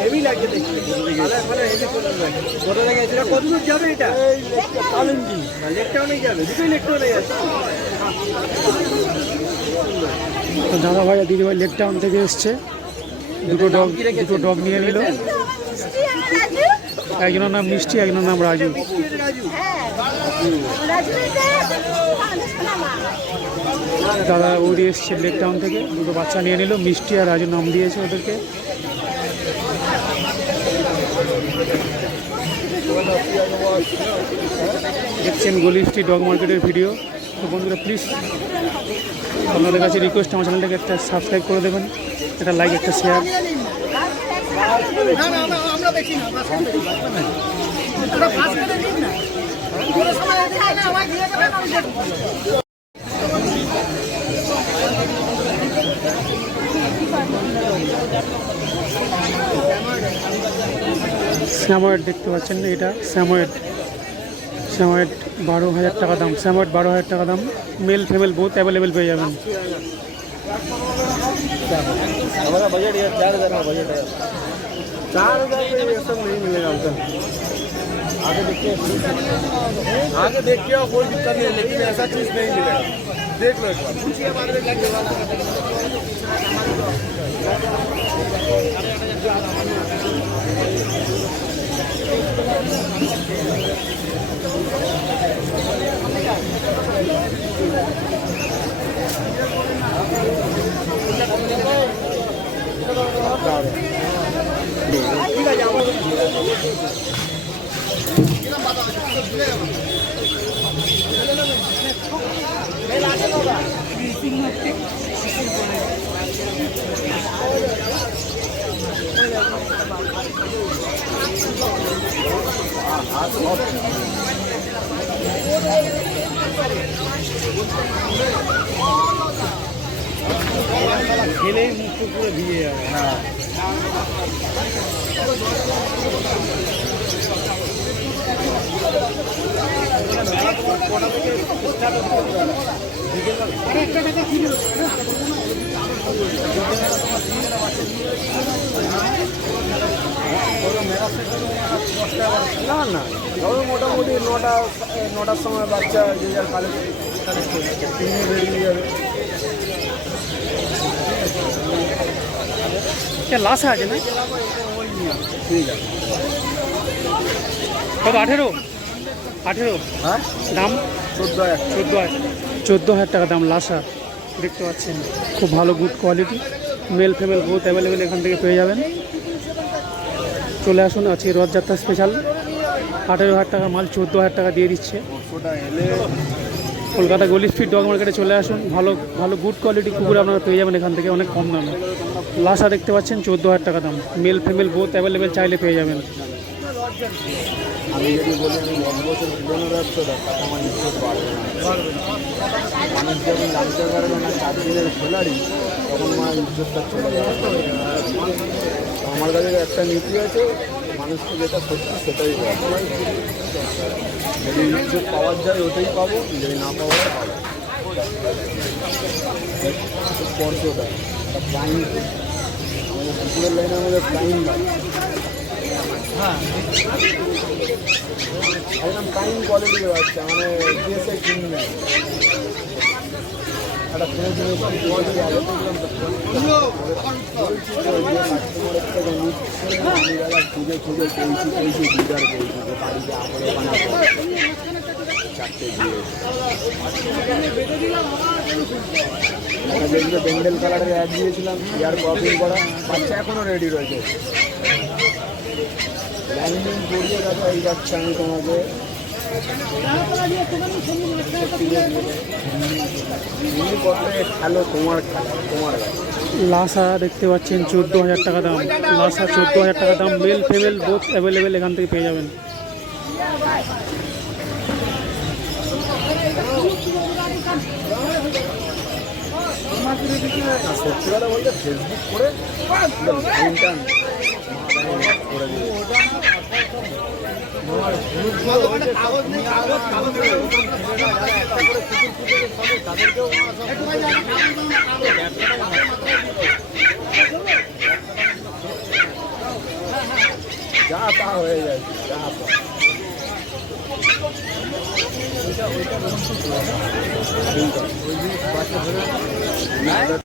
Heavy লাগছে দেখতে। কোথা থেকে এটা কত দূর যাবে? এটা কালিন্দি লেক টাউনে যাবে, দুটোই লেক টাউনে যাচ্ছে। দাদা ভাই আর দিদি ভাই লেক টাউন থেকে এসছে, দুটো ডগ নিয়ে নিল। একজনের নাম মিষ্টি, একজনের নাম রাজু। দাদা বৌদি এসছে লেক টাউন থেকে, দুটো বাচ্চা নিয়ে নিল। মিষ্টি আর রাজু নাম দিয়েছে ওদেরকে। দেখছেন গলি স্ট্রিট ডগ মার্কেটের ভিডিও। তো বন্ধুরা প্লিজ আপনাদের কাছে রিকোয়েস্ট, আমার চ্যানেলটাকে একটা সাবস্ক্রাইব করে দেবেন, একটা লাইক, একটা শেয়ার। স্যাময়েড দেখতে পাচ্ছেন, এটা স্যাময়েড 12,000 টাকা দাম। স্যাময়েড 12,000 টাকা দাম। মেল ফিমেল বোথ অ্যাভেলেবেল পেয়ে যাবেন। हमारा बजट यार 4,000 का बजट है। 4,000 में ये सब नहीं मिलेगा उधर। आगे देखिए कोई दिक्कत नहीं, लेकिन ऐसा चीज़ नहीं मिलेगा। देख लो एक बार, पूछिए बाद में जाके। ঠিক আছে আমাদের খেলে মুক্ত করে দিয়ে যাবে। হ্যাঁ না না, ধরো মোটামুটি 9টার সময় বাচ্চা যে যার কালেক্ট বেরিয়ে যাবে। লাশ আছে না? ঠিক আছে। কত? 18 হ্যাঁ দাম 14,000 টাকা দাম। লাসা দেখতে পাচ্ছেন, খুব ভালো good quality. Male female both available এখান থেকে পেয়ে যাবেন। চলে আসুন, আজকে রথযাত্রা স্পেশাল। 18,000 টাকা মাল 14,000 টাকা দিয়ে দিচ্ছে। কলকাতা গলি স্ট্রিট ডগ মার্কেটে চলে আসুন, ভালো গুড কোয়ালিটি কুকুর আপনারা পেয়ে যাবেন এখান থেকে অনেক কম দামে। লাসা দেখতে পাচ্ছেন 14,000 টাকা দাম। মেল ফিমেল বোথ অ্যাভেলেবেল চাইলে পেয়ে যাবেন। আমি যদি বলি আমি 10 বছর পুরনো ব্যবসা, টাকা আমার নিশ্চয় পারবে না। মানুষ যখন জানতে পারবে না 4 দিনের স্যালারি, তখন আমার ইজ্জতটা চলে যাবে। আমার কাছে একটা নীতি আছে, মানুষকে যেটা সত্যি সেটাই পাবো। যদি ইজ্জত পাওয়ার যায় ওটাই পাবো, যদি না পাওয়া যায় পাবো। স্পর্শটা একটা প্রাইম, আমাদের কুকুরের লাইনে আমাদের প্রাইম লাগে। হ্যাঁ একদম প্রাইম কোয়ালিটির বাচ্চা, মানে দিয়েছে কিনবে একটা ফ্রেশ জিনিস কোয়ালিটি আগে দেখলাম তো খুঁজে পেয়েছি দিদার পেয়েছি যে বাড়িতে আপরে বানাবো 4টে দিয়ে যেগুলো বেঙ্গল কালারের অ্যাড দিয়েছিলাম, ইয়ার ক্রপিং করা বাচ্চা এখনও রেডি রয়েছে। ল্যান্ডিং করিয়ে গেছে এই বাচ্চা, আমি তোমাকে খেলো, তোমার খেলা তোমার। লাসা দেখতে পাচ্ছেন 14,000 টাকা দাম। লাসা 14,000 টাকা দাম। মেল ফিমেল বোথ অ্যাভেলেবেল এখান থেকে পেয়ে যাবেন। সত্যি কথা বলতে ফেসবুক করে তাদেরকেও যা তা হয়ে যায় যা তা ওইটা ওই জিনিস বাচ্চা ধরে